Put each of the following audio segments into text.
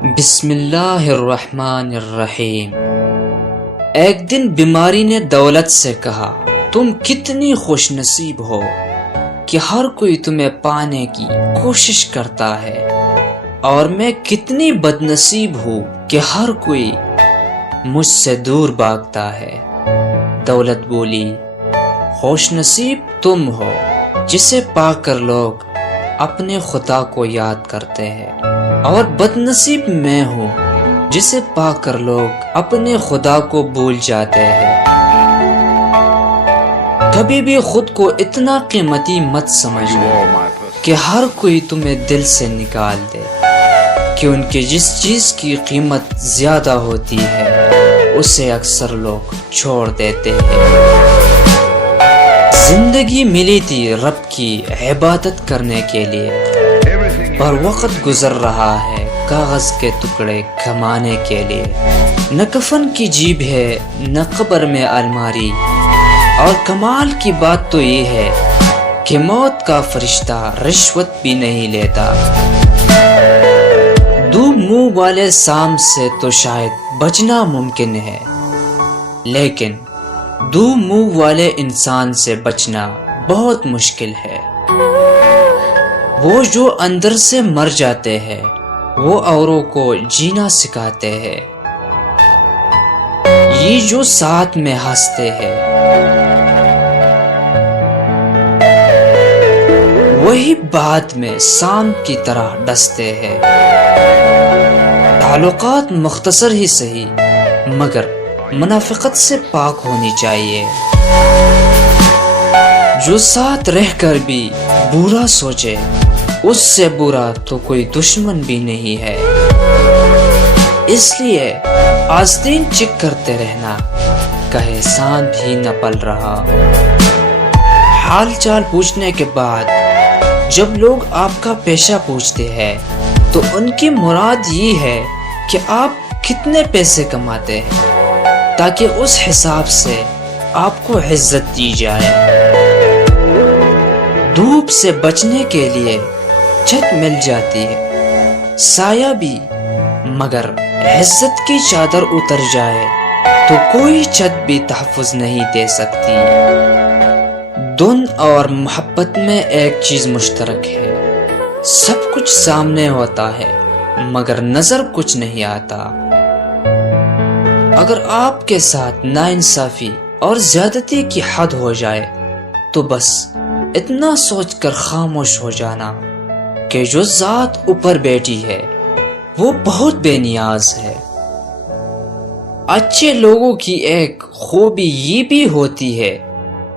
بسم اللہ الرحمن الرحیم۔ ایک دن بیماری نے دولت سے کہا، تم کتنی خوش نصیب ہو کہ ہر کوئی تمہیں پانے کی کوشش کرتا ہے، اور میں کتنی بد نصیب ہوں کہ ہر کوئی مجھ سے دور بھاگتا ہے۔ دولت بولی، خوش نصیب تم ہو جسے پا کر لوگ اپنے خدا کو یاد کرتے ہیں، اور بد نصیب میں ہوں جسے پا کر لوگ اپنے خدا کو بھول جاتے ہیں۔ کبھی بھی خود کو اتنا قیمتی مت سمجھو کہ ہر کوئی تمہیں دل سے نکال دے، کہ ان کے جس چیز کی قیمت زیادہ ہوتی ہے اسے اکثر لوگ چھوڑ دیتے ہیں۔ زندگی ملی تھی رب کی عبادت کرنے کے لیے، پر وقت گزر رہا ہے کاغذ کے ٹکڑے کمانے کے لیے۔ نہ کفن کی جیب ہے نہ قبر میں الماری، اور کمال کی بات تو یہ ہے کہ موت کا فرشتہ رشوت بھی نہیں لیتا۔ دو منہ والے سام سے تو شاید بچنا ممکن ہے، لیکن دو منہ والے انسان سے بچنا بہت مشکل ہے۔ وہ جو اندر سے مر جاتے ہیں وہ اوروں کو جینا سکھاتے ہیں۔ یہ جو ساتھ میں ہنستے ہیں وہی بعد میں سام کی طرح ڈستے ہیں۔ تعلقات مختصر ہی صحیح، مگر منافقت سے پاک ہونی چاہیے۔ جو ساتھ رہ کر بھی برا سوچے اس سے برا تو کوئی دشمن بھی نہیں ہے۔ اس لیے آستین چک کرتے رہنا کہے سانپ ہی نہ پل رہا ہو۔ حال چال پوچھنے کے بعد جب لوگ آپ کا پیشہ پوچھتے ہیں تو ان کی مراد یہ ہے کہ آپ کتنے پیسے کماتے ہیں، تاکہ اس حساب سے آپ کو عزت دی جائے۔ دھوپ سے بچنے کے لیے چھت مل جاتی ہے، سایہ بھی، مگر عزت کی چادر اتر جائے تو کوئی چھت بھی تحفظ نہیں دے سکتی۔ دن اور محبت میں ایک چیز مشترک ہے، سب کچھ سامنے ہوتا ہے مگر نظر کچھ نہیں آتا۔ اگر آپ کے ساتھ ناانصافی اور زیادتی کی حد ہو جائے تو بس اتنا سوچ کر خاموش ہو جانا کہ جو ذات اوپر بیٹھی ہے وہ بہت بے نیاز ہے۔ اچھے لوگوں کی ایک خوبی یہ بھی ہوتی ہے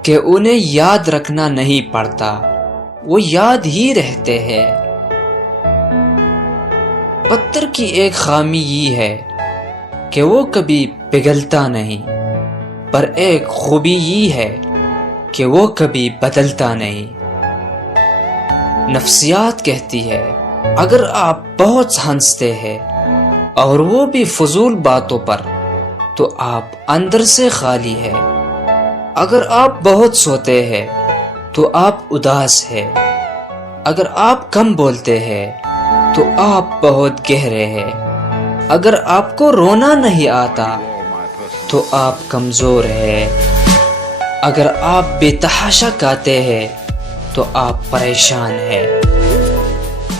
کہ انہیں یاد رکھنا نہیں پڑتا، وہ یاد ہی رہتے ہیں۔ پتھر کی ایک خامی یہ ہے کہ وہ کبھی پگھلتا نہیں، پر ایک خوبی یہ ہے کہ وہ کبھی بدلتا نہیں۔ نفسیات کہتی ہے اگر آپ بہت ہنستے ہیں اور وہ بھی فضول باتوں پر تو آپ اندر سے خالی ہے۔ اگر آپ بہت سوتے ہیں تو آپ اداس ہے۔ اگر آپ کم بولتے ہیں تو آپ بہت گہرے ہیں۔ اگر آپ کو رونا نہیں آتا تو آپ کمزور ہیں۔ اگر آپ بے تحاشا گاتے ہیں تو آپ پریشان ہیں۔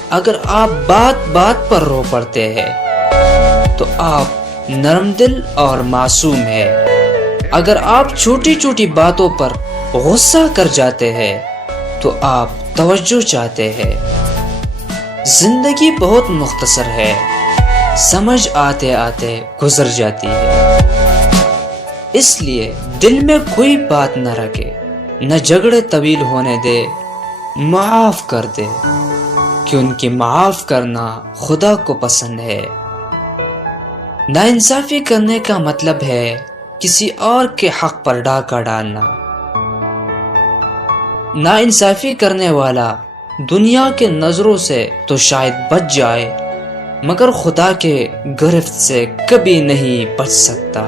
اگر آپ بات بات پر رو پڑتے ہیں تو آپ نرم دل اور معصوم ہیں۔ اگر آپ چھوٹی چھوٹی باتوں پر غصہ کر جاتے ہیں تو آپ توجہ چاہتے ہیں۔ زندگی بہت مختصر ہے، سمجھ آتے آتے گزر جاتی ہے۔ اس لیے دل میں کوئی بات نہ رکھے، نہ جھگڑے طویل ہونے دے، معاف کر دے، کیونکہ معاف کرنا خدا کو پسند ہے۔ ناانصافی کرنے کا مطلب ہے کسی اور کے حق پر ڈاکہ ڈالنا۔ ناانصافی کرنے والا دنیا کے نظروں سے تو شاید بچ جائے مگر خدا کے گرفت سے کبھی نہیں بچ سکتا۔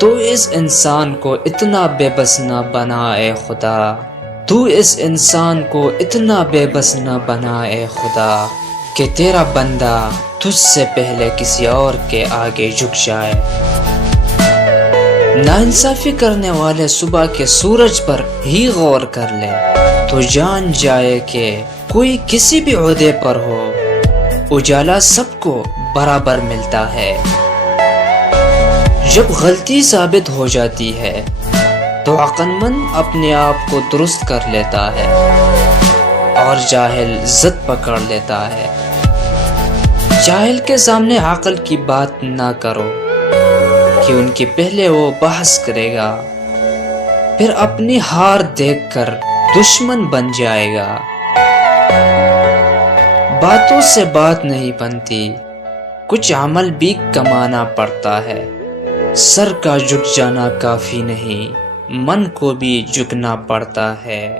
تو اس انسان کو اتنا بے بس نہ بنا اے خدا، تو اس انسان کو اتنا بے بس نہ بنا اے خدا۔ کہ تیرا بندہ تجھ سے پہلے کسی اور کے آگے جھک جائے۔ ناانصافی کرنے والے صبح کے سورج پر ہی غور کر لے تو جان جائے کہ کوئی کسی بھی عہدے پر ہو، اجالا سب کو برابر ملتا ہے۔ جب غلطی ثابت ہو جاتی ہے تو عقل مند اپنے آپ کو درست کر لیتا ہے اور جاہل ضد پکڑ لیتا ہے۔ جاہل کے سامنے عقل کی بات نہ کرو کہ ان کے پہلے وہ بحث کرے گا، پھر اپنی ہار دیکھ کر دشمن بن جائے گا۔ باتوں سے بات نہیں بنتی، کچھ عمل بھی کمانا پڑتا ہے۔ سر کا جھک جانا کافی نہیں، من کو بھی جھکنا پڑتا ہے۔